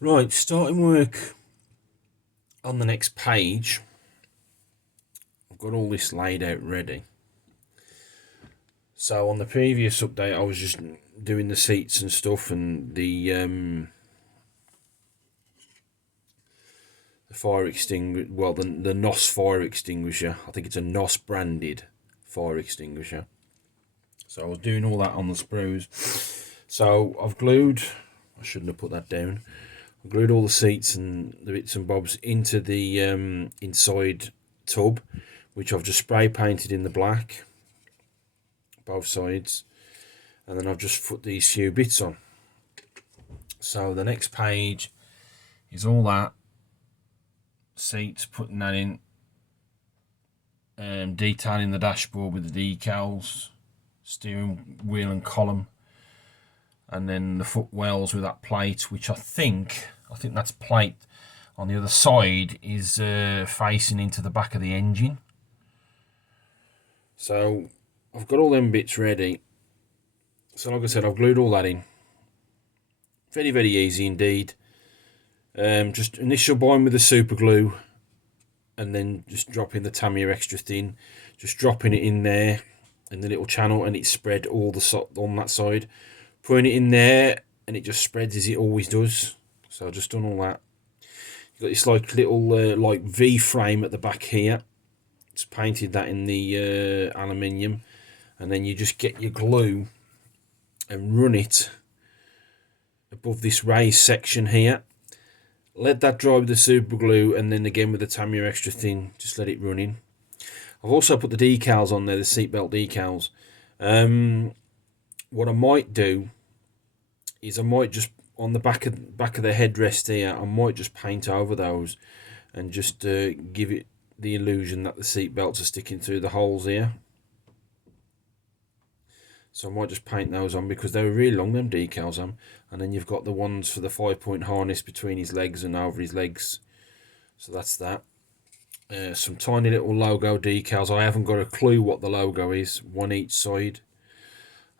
Right, starting work on the next page. I've got all this laid out ready. So on the previous update, I was just doing the seats and stuff, and the fire extinguisher. Well, the NOS fire extinguisher. I think it's a NOS branded fire extinguisher. So I was doing all that on the sprues. So I've glued. I shouldn't have put that down. I glued all the seats and the bits and bobs into the inside tub, which I've just spray painted in the black, both sides, and then I've just put these few bits on. So the next page is all that, seats, putting that in, detailing the dashboard with the decals, steering wheel and column, and then the footwells with that plate, which I think that's plate on the other side is facing into the back of the engine. So I've got all them bits ready. So like I said, I've glued all that in. Very, very easy indeed. Just initial bind with the super glue, and then just dropping the Tamiya extra thin, just dropping it in there in the little channel, and it spread all the on that side. Putting it in there, and it just spreads as it always does. So I've just done all that. You've got this like little like V frame at the back here. Just painted that in the aluminium, and then you just get your glue and run it above this raised section here. Let that dry with the super glue, and then again with the Tamiya extra thin, just let it run in. I've also put the decals on there, the seatbelt decals. What I might do is I might just on the back of the headrest here, I might just paint over those and just give it the illusion that the seat belts are sticking through the holes here. So I might just paint those on because they were really long, them decals on. And then you've got the ones for the 5-point harness between his legs and over his legs. So that's that. Some tiny little logo decals. I haven't got a clue what the logo is. One each side.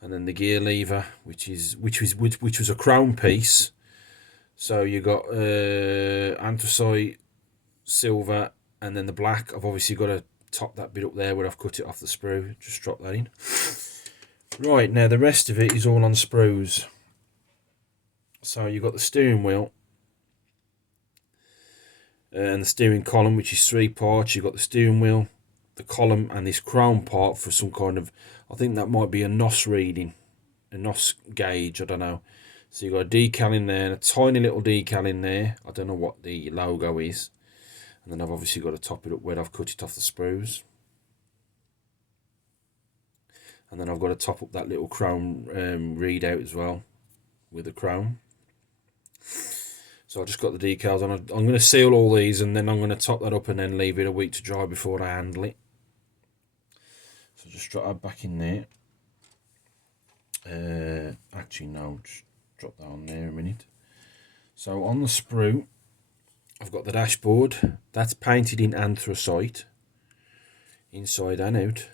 And then the gear lever, which was a chrome piece. So you got anthracite, silver, and then the black. I've obviously got to top that bit up there where I've cut it off the sprue. Just drop that in. Right, now the rest of it is all on sprues. So you've got the steering wheel and the steering column, which is 3 parts. You've got the steering wheel, the column, and this crown part for some kind of, I think that might be a NOS reading, a NOS gauge, I don't know. So you've got a decal in there, and a tiny little decal in there. I don't know what the logo is. And then I've obviously got to top it up where I've cut it off the sprues. And then I've got to top up that little chrome readout as well with the chrome. So I just got the decals on. I'm going to seal all these, and then I'm going to top that up and then leave it a week to dry before I handle it. So just drop that back in there. Actually, no, just drop that on there a minute. So on the sprue, I've got the dashboard. That's painted in anthracite, inside and out.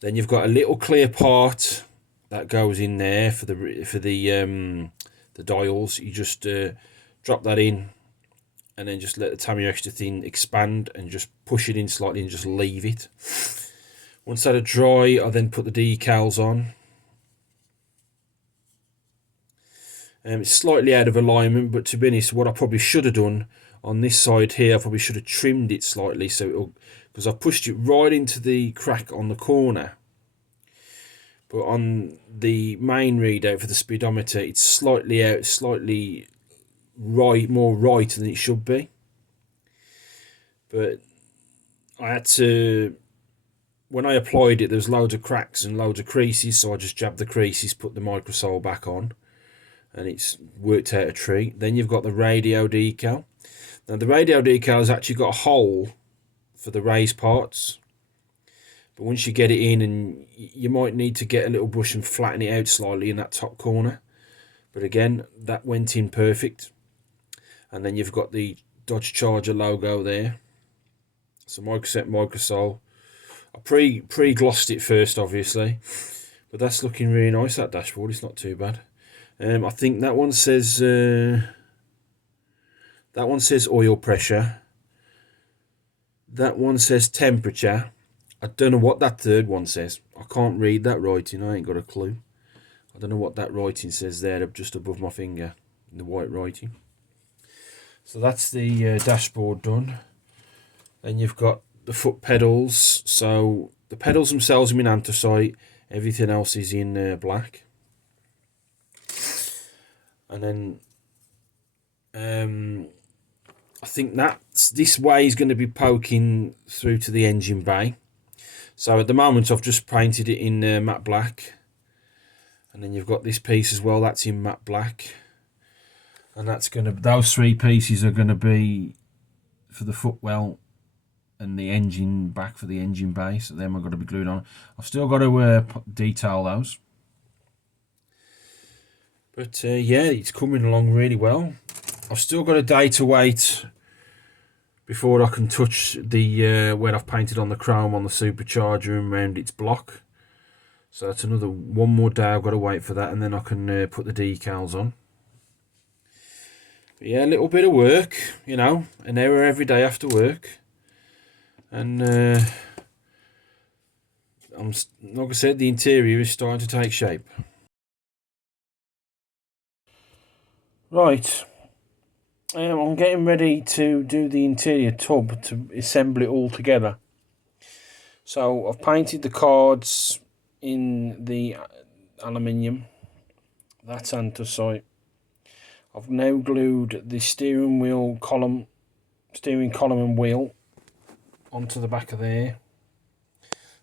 Then you've got a little clear part that goes in there for the dials. You just drop that in, and then just let the Tamiya extra thin expand and just push it in slightly and just leave it. Once that are dry, I then put the decals on. It's slightly out of alignment, but to be honest, what I probably should have done on this side here, I probably should have trimmed it slightly, so it'll, because I pushed it right into the crack on the corner. But on the main readout for the speedometer, it's slightly out, slightly right, more right than it should be. But I had to, when I applied it, there was loads of cracks and loads of creases, so I just jabbed the creases, put the microsole back on, and it's worked out a treat. Then you've got the radio decal. Now the radio decal has actually got a hole for the raised parts, but once you get it in, and you might need to get a little brush and flatten it out slightly in that top corner, but again, that went in perfect. And then you've got the Dodge Charger logo there. So microsole. I pre-glossed it first, obviously, but that's looking really nice, that dashboard. It's not too bad. I think that one says That one says oil pressure. That one says temperature. I don't know what that third one says. I can't read that writing. I ain't got a clue. I don't know what that writing says there, just above my finger, in the white writing. So that's the dashboard done. And you've got the foot pedals. So the pedals themselves are in anthracite. Everything else is in black. And then I think this way is going to be poking through to the engine bay. So at the moment I've just painted it in matte black. And then you've got this piece as well, that's in matte black. And those three pieces are going to be for the footwell and the engine back for the engine bay. So them are going to be glued on. I've still got to detail those. But yeah, it's coming along really well. I've still got a day to wait before I can touch the where I've painted on the chrome on the supercharger and round its block. So that's one more day. I've got to wait for that, and then I can put the decals on. But yeah, a little bit of work, you know, an hour every day after work, and like I said, the interior is starting to take shape. Right, I'm getting ready to do the interior tub to assemble it all together. So I've painted the cards in the aluminium. That's anthracite. I've now glued the steering column and wheel onto the back of there.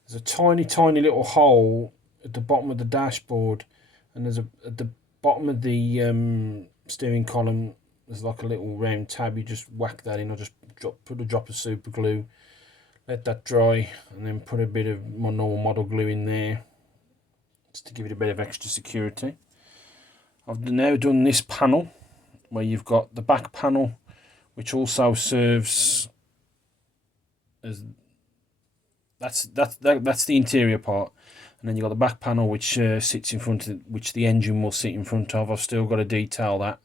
There's a tiny little hole at the bottom of the dashboard, and at the bottom of the steering column there's like a little round tab. You just whack that in. I just put a drop of super glue, let that dry, and then put a bit of my normal model glue in there just to give it a bit of extra security. I've now done this panel where you've got the back panel, which also serves as that's the interior part, and then you've got the back panel which sits in front of, which the engine will sit in front of. I've still got to detail that.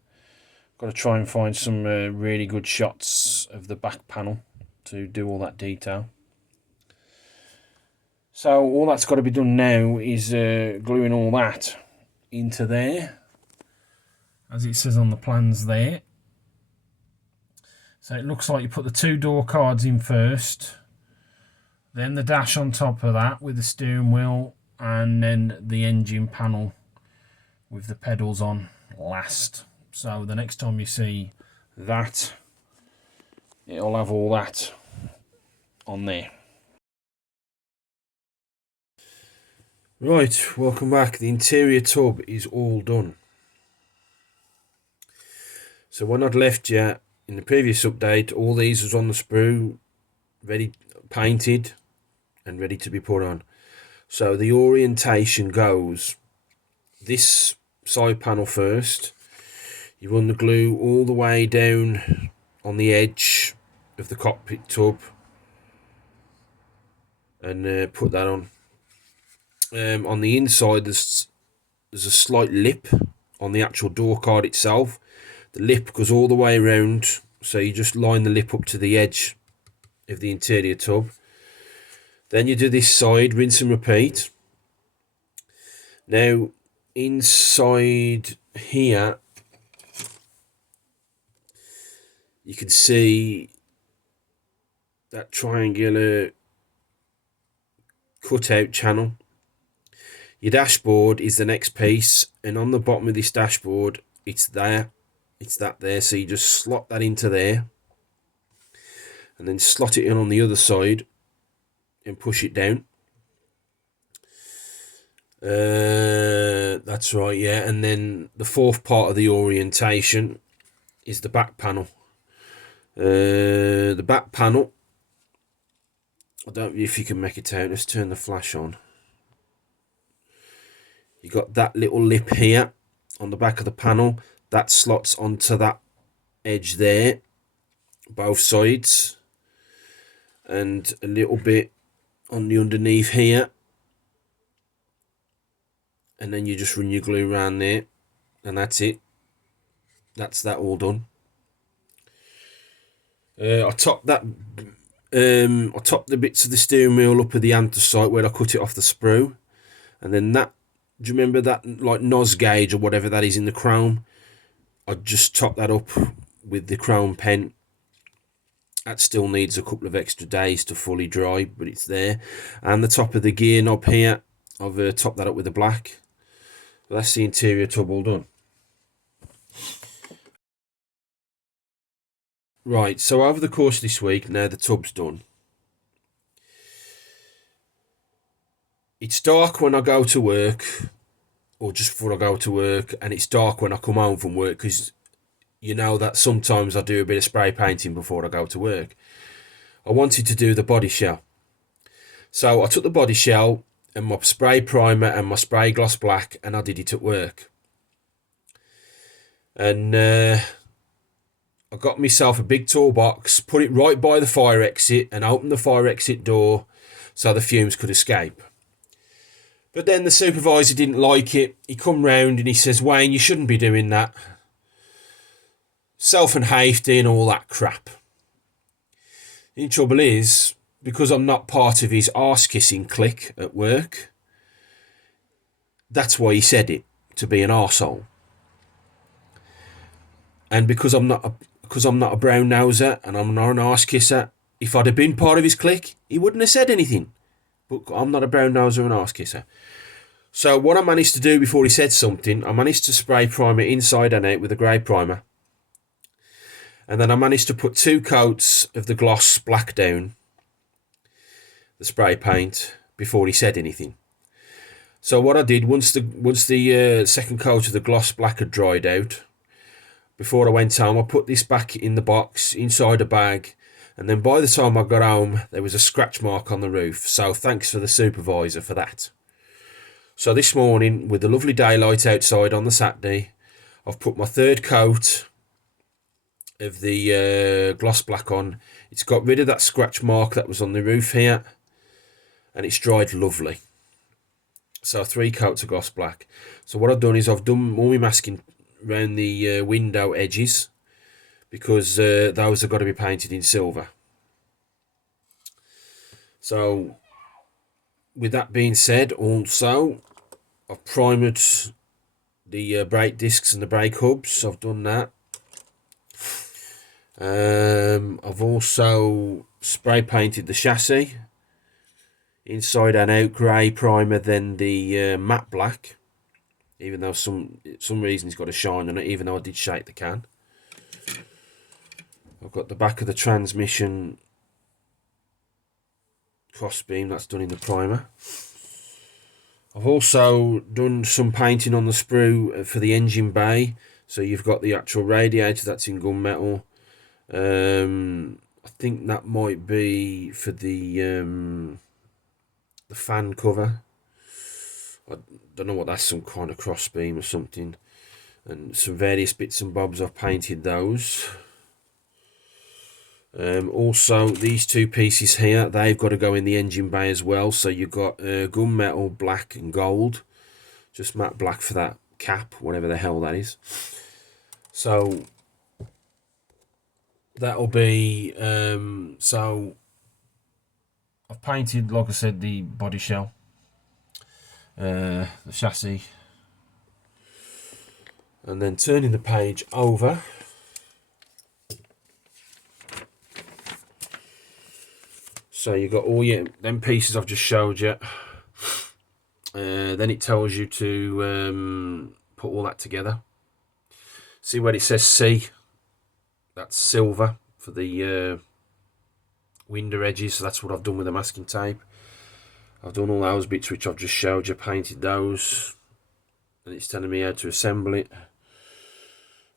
Got to try and find some really good shots of the back panel to do all that detail. So all that's got to be done now is gluing all that into there, as it says on the plans there. So it looks like you put the two door cards in first, then the dash on top of that with the steering wheel, and then the engine panel with the pedals on last. So the next time you see that, it'll have all that on there. Right, welcome back. The interior tub is all done. So when I'd left you in the previous update, all these was on the sprue, ready, painted and ready to be put on. So the orientation goes this side panel first. You run the glue all the way down on the edge of the cockpit tub and put that on. On the inside there's a slight lip on the actual door card itself. The lip goes all the way around, so you just line the lip up to the edge of the interior tub. Then you do this side, rinse and repeat. Now inside here you can see that triangular cutout channel. Your dashboard is the next piece, and on the bottom of this dashboard it's that there, so you just slot that into there and then slot it in on the other side and push it down. That's right, yeah. And then the fourth part of the orientation is the back panel. The back panel, I don't know if you can make it out. Let's turn the flash on. You got that little lip here on the back of the panel that slots onto that edge there, both sides, and a little bit on the underneath here, and then you just run your glue around there, and that's it. That's that all done. I topped that. I topped the bits of the steering wheel up with the anthracite where I cut it off the sprue, and then that. Do you remember that like nos gauge or whatever that is in the chrome? I just topped that up with the chrome pen. That still needs a couple of extra days to fully dry, but it's there. And the top of the gear knob here, I've topped that up with the black. But that's the interior tub all done. Right, so over the course of this week, now the tub's done. It's dark when I go to work, or just before I go to work, and it's dark when I come home from work, because you know that sometimes I do a bit of spray painting before I go to work. I wanted to do the body shell. So I took the body shell and my spray primer and my spray gloss black, and I did it at work. And I got myself a big toolbox, put it right by the fire exit, and opened the fire exit door so the fumes could escape. But then the supervisor didn't like it. He come round and he says, "Wayne, you shouldn't be doing that. Self and safety and all that crap." The trouble is, because I'm not part of his arse-kissing clique at work, that's why he said it, to be an arsehole. And because I'm not a brown noser and I'm not an arse kisser, if I'd have been part of his clique, he wouldn't have said anything. But I'm not a brown noser and arse kisser. So what I managed to do before he said something, I managed to spray primer inside and out with a grey primer. And then I managed to put 2 coats of the gloss black down, the spray paint, before he said anything. So what I did, once the second coat of the gloss black had dried out, before I went home, I put this back in the box, inside a bag, and then by the time I got home, there was a scratch mark on the roof. So thanks for the supervisor for that. So this morning, with the lovely daylight outside on the Saturday, I've put my 3rd coat of the gloss black on. It's got rid of that scratch mark that was on the roof here, and it's dried lovely. So 3 coats of gloss black. So what I've done is I've done all my masking around the window edges, because those have got to be painted in silver. So with that being said, also I've primed the brake discs and the brake hubs. I've done that. I've also spray painted the chassis inside and out, grey primer, then the matte black, even though some reason it's got a shine on it, even though I did shake the can. I've got the back of the transmission crossbeam, that's done in the primer. I've also done some painting on the sprue for the engine bay. So you've got the actual radiator, that's in gunmetal. I think that might be for the fan cover. I don't know what that's, some kind of crossbeam or something. And some various bits and bobs, I've painted those. Also, these 2 pieces here, they've got to go in the engine bay as well. So you've got gunmetal, black and gold. Just matte black for that cap, whatever the hell that is. So that'll be... so I've painted, like I said, the body shell, the chassis. And then turning the page over, so you've got all your them pieces I've just showed you. Then it tells you to put all that together. See where it says C? That's silver for the window edges. So that's what I've done with the masking tape. I've done all those bits which I've just showed you, painted those. And it's telling me how to assemble it.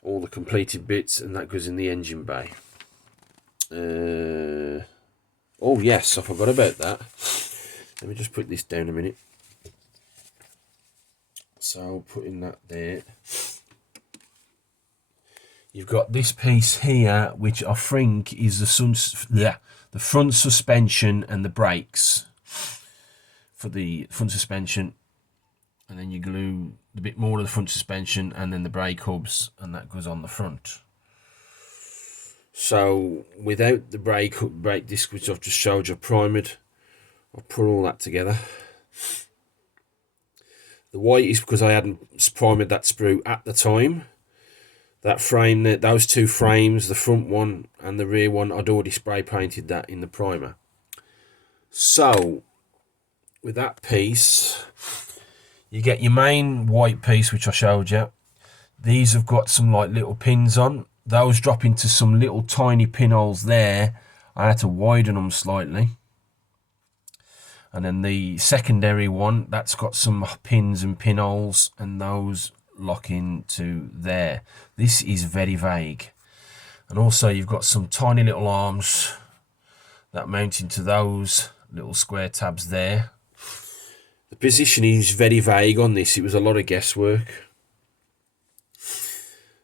All the completed bits, and that goes in the engine bay. Oh yes, I forgot about that. Let me just put this down a minute. So putting that there. You've got this piece here, which I think is the front suspension and the brakes for the front suspension. And then you glue a bit more of the front suspension and then the brake hubs, and that goes on the front. So without the brake disc, which I've just showed you primed, I'll put all that together. The white is because I hadn't primed that sprue at the time. That frame, those two frames, the front one and the rear one, I'd already spray painted that in the primer. So with that piece, you get your main white piece, which I showed you. These have got some like little pins on. Those drop into some little tiny pinholes there. I had to widen them slightly. And then the secondary one, that's got some pins and pinholes, and those lock into there. This is very vague. And also you've got some tiny little arms that mount into those little square tabs there. The positioning is very vague on this. It was a lot of guesswork.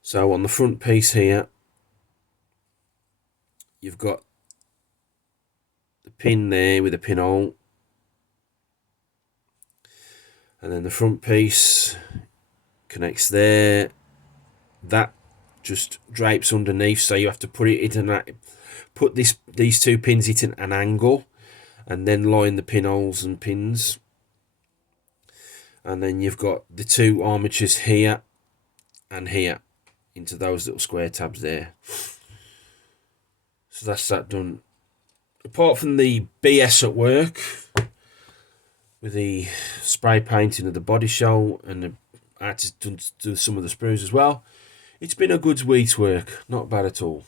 So on the front piece here, you've got the pin there with a pinhole. And then the front piece connects there. That just drapes underneath, so you have to put it in these two pins in an angle, and then line the pinholes and pins. And then you've got the two armatures here and here into those little square tabs there. So that's that done. Apart from the BS at work with the spray painting of the body shell, and I had to do some of the sprues as well, it's been a good week's work. Not bad at all.